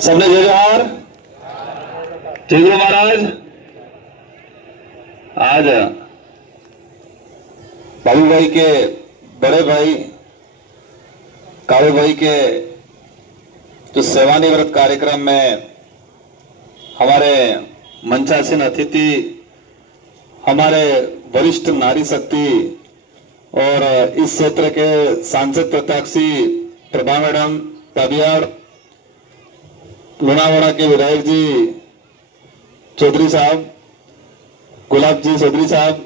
सबने जय जोहार। ठीक है महाराज। आज बाबू भाई के बड़े भाई कावे भाई के जो सेवानिवृत्त कार्यक्रम में हमारे मंचासीन अतिथि, हमारे वरिष्ठ नारी शक्ति और इस क्षेत्र के सांसद प्रत्याशी प्रभा मैडम तबियार, लुणावाड़ा के विधायक जी चौधरी साहब, गुलाब जी चौधरी साहब,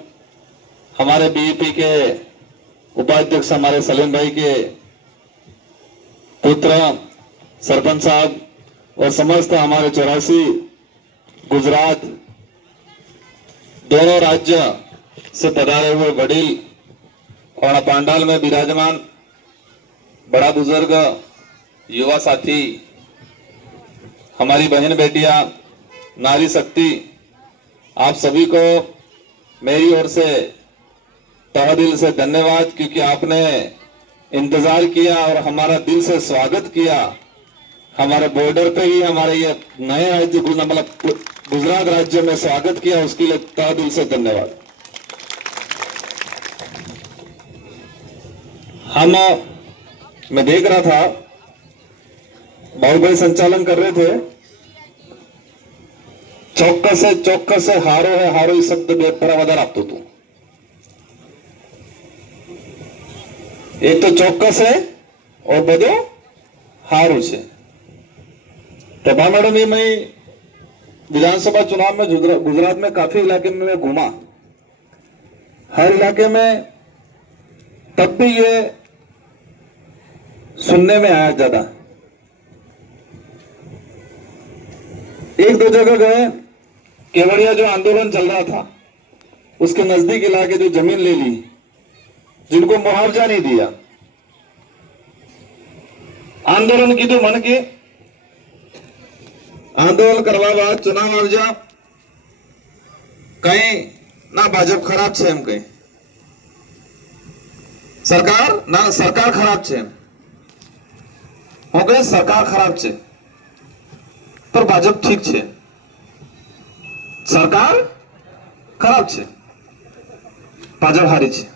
हमारे बीईपी के उपाध्यक्ष हमारे सलीम भाई के पुत्र सरपंच साहब और समस्त हमारे 84 गुजरात दोनों राज्य से पधारे हुए वडील और पांडाल में विराजमान बड़ा बुजुर्ग, युवा साथी, हमारी बहन बेटियां, नारी शक्ति, आप सभी को मेरी ओर से तहे दिल से धन्यवाद, क्योंकि आपने इंतजार किया और हमारा दिल से स्वागत किया। हमारे बॉर्डर पे ही हमारे ये नए राज्य मतलब गुजरात राज्य में स्वागत किया, उसके लिए तहे दिल से धन्यवाद। मैं देख रहा था बाबू भाई संचालन कर रहे थे, ચોક્કસે હારો હે હારો એ શબ્દ બે ફરા વધારે આપતો હતું। एक तो ચોક્કસ है और બધો हारू છે। प्रभा मैडम, ये मैं विधानसभा चुनाव में गुजरात में काफी इलाके में मैं घूमा, हर इलाके में तब भी ये सुनने में आया ज्यादा। एक दो जगह गए, केवड़िया जो आंदोलन चल रहा था उसके नजदीक इलाके जो जमीन ले ली, जिनको मुआवजा नहीं दिया, आंदोलन की तो मन के आंदोलन करवा बाद चुनाव मुआवजा कहीं ना भाजप खराब है, एम कहीं सरकार ना सरकार खराब है, हो गए सरकार खराब है पर भाजप ठीक है, सरकार खराब है, भाजप हारी है।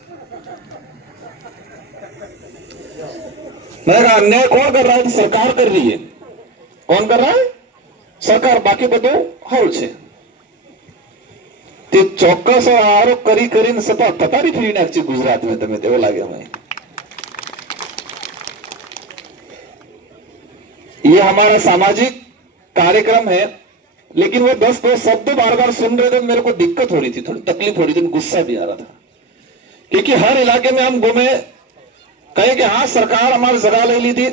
मैं अन्याय कौन कर रहा है? सरकार कर रही है। कौन कर रहा है? सरकार। बाकी બધું હારું છે। તે ચોક્કસ આરોપ કરીને સતા તતારી ફેરી નાખી ગુજરાત में, તમે તેવો લાગે મને। ये हमारा सामाजिक कार्यक्रम है, लेकिन वो 10 शब्द बार बार सुन रहे थे, मेरे को दिक्कत हो रही थी, थोड़ी तकलीफ हो रही थी, गुस्सा भी आ रहा था, क्योंकि हर इलाके में हम घूमे, कहे कि हाँ सरकार हमारी जगह ले ली थी,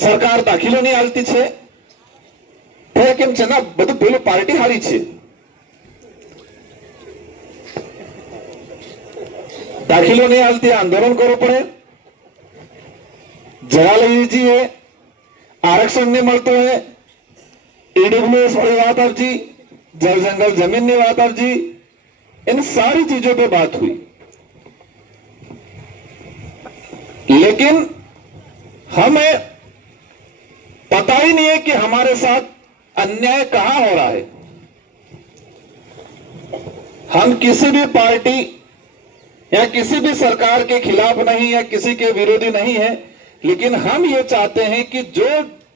सरकार दाखिलो नहीं आलती छे, કેમ છે ના બધું પેલું પાર્ટી હારી છે, દાખિલો नहीं आलती, आंदोलन करવું પડે, जगह ले लीजिए, आरक्षण नहीं મળતું है, ईडब्ल्यूएस वाली बात आप जी, जल जंगल जमीन नहीं बात आप जी, इन सारी चीजों पे बात हुई, लेकिन हमें पता ही नहीं है कि हमारे साथ अन्याय कहां हो रहा है। हम किसी भी पार्टी या किसी भी सरकार के खिलाफ नहीं है, किसी के विरोधी नहीं है, लेकिन हम ये चाहते हैं कि जो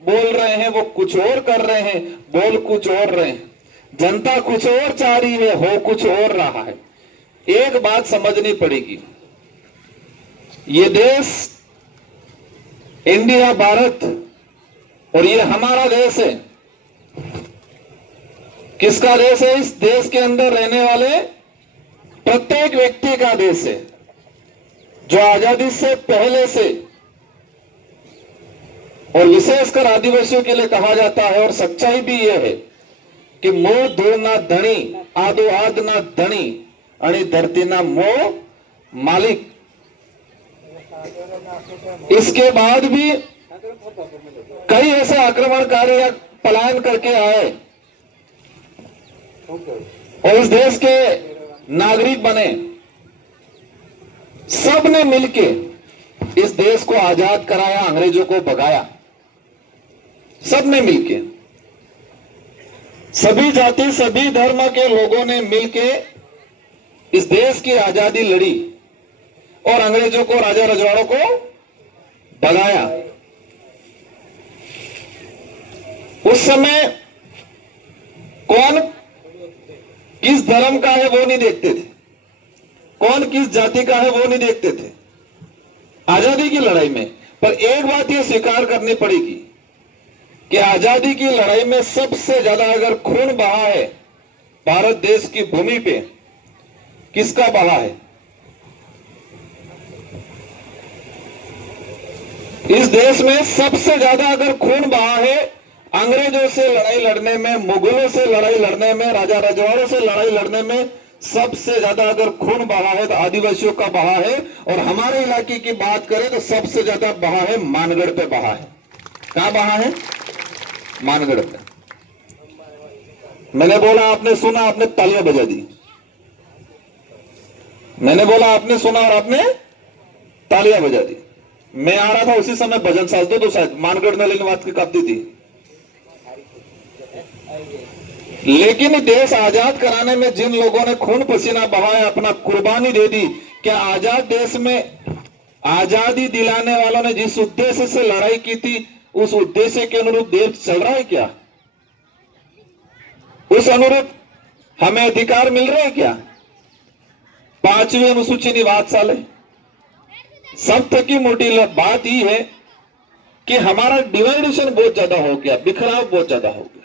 बोल रहे हैं वो कुछ और कर रहे हैं, बोल कुछ और रहे हैं, जनता कुछ और चाह रही है, हो कुछ और रहा है। एक बात समझनी पड़ेगी, ये देश इंडिया, भारत, और ये हमारा देश है। किसका देश है? इस देश के अंदर रहने वाले प्रत्येक व्यक्ति का देश है, जो आजादी से पहले से और विशेषकर आदिवासियों के लिए कहा जाता है, और सच्चाई भी यह है कि मोह धूल ना धनी, आदो आद ना धनी, अणी धरती ना मोह मालिक। इसके बाद भी कई ऐसे आक्रमणकारी या पलायन करके आए और इस देश के नागरिक बने, सबने मिलके इस देश को आजाद कराया, अंग्रेजों को भगाया। सबने मिलके, सभी जाति सभी धर्म के लोगों ने मिलके इस देश की आजादी लड़ी और अंग्रेजों को, राजा रजवाड़ों को भगाया। उस समय कौन किस धर्म का है वो नहीं देखते थे, कौन किस जाति का है वो नहीं देखते थे आजादी की लड़ाई में। पर एक बात ये स्वीकार करनी पड़ेगी कि आजादी की लड़ाई में सबसे ज्यादा अगर खून बहा है भारत देश की भूमि पे, किसका बहा है? इस देश में सबसे ज्यादा अगर खून बहा है अंग्रेजों से लड़ाई लड़ने में, मुगलों से लड़ाई लड़ने में, राजा रजवाड़ों से लड़ाई लड़ने में सबसे ज्यादा अगर खून बहा है तो आदिवासियों का बहा है। और हमारे इलाके की बात करें तो सबसे ज्यादा बहा है मानगढ़ पे बहा है। कहां बहा है? मानगढ़ पे। मैंने बोला, आपने सुना, आपने तालियां बजा दी। मैंने बोला, आपने सुना और आपने तालियां बजा दी। मैं आ रहा था उसी समय भजन साज दो तो शायद मानगढ़ में लेकिन बात की कापती थी। लेकिन देश आजाद कराने में जिन लोगों ने खून पसीना बहाया, अपना कुर्बानी दे दी, क्या आजाद देश में आजादी दिलाने वालों ने जिस उद्देश्य से लड़ाई की थी उस उद्देश्य के अनुरूप देश चल रहा है क्या? उस अनुरूप हमें अधिकार मिल रहे हैं क्या? 5वीं अनुसूची निवास साल है। सब तक की मोटी बात यह है कि हमारा डिवाइडेशन बहुत ज्यादा हो गया, बिखराव बहुत ज्यादा हो गया।